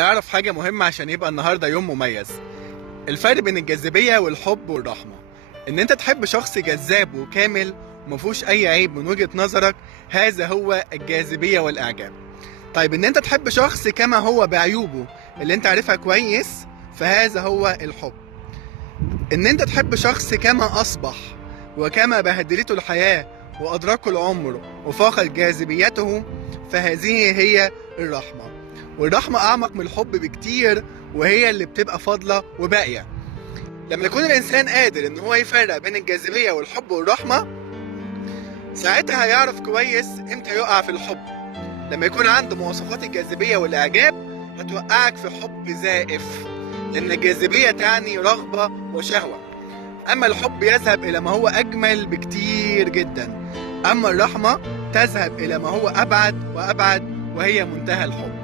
اعرف حاجة مهمة عشان يبقى النهاردة يوم مميز. الفرق بين الجاذبية والحب والرحمة ان انت تحب شخص جذاب وكامل ومفهوش اي عيب من وجهة نظرك، هذا هو الجاذبية والاعجاب. طيب ان انت تحب شخص كما هو بعيوبه اللي انت عارفها كويس، فهذا هو الحب. ان انت تحب شخص كما اصبح وكما بهدلته الحياة وادركه العمر وفاقت جاذبيته، فهذه هي الرحمة. والرحمة اعمق من الحب بكتير، وهي اللي بتبقى فاضلة وباقية. لما يكون الانسان قادر ان هو يفرق بين الجاذبية والحب والرحمة، ساعتها هيعرف كويس امتى يقع في الحب. لما يكون عنده مواصفات الجاذبية والاعجاب هتوقعك في حب زائف، لان الجاذبية تعني رغبة وشهوة، اما الحب يذهب الى ما هو اجمل بكتير جدا. اما الرحمة تذهب الى ما هو ابعد وابعد، وهي منتهى الحب.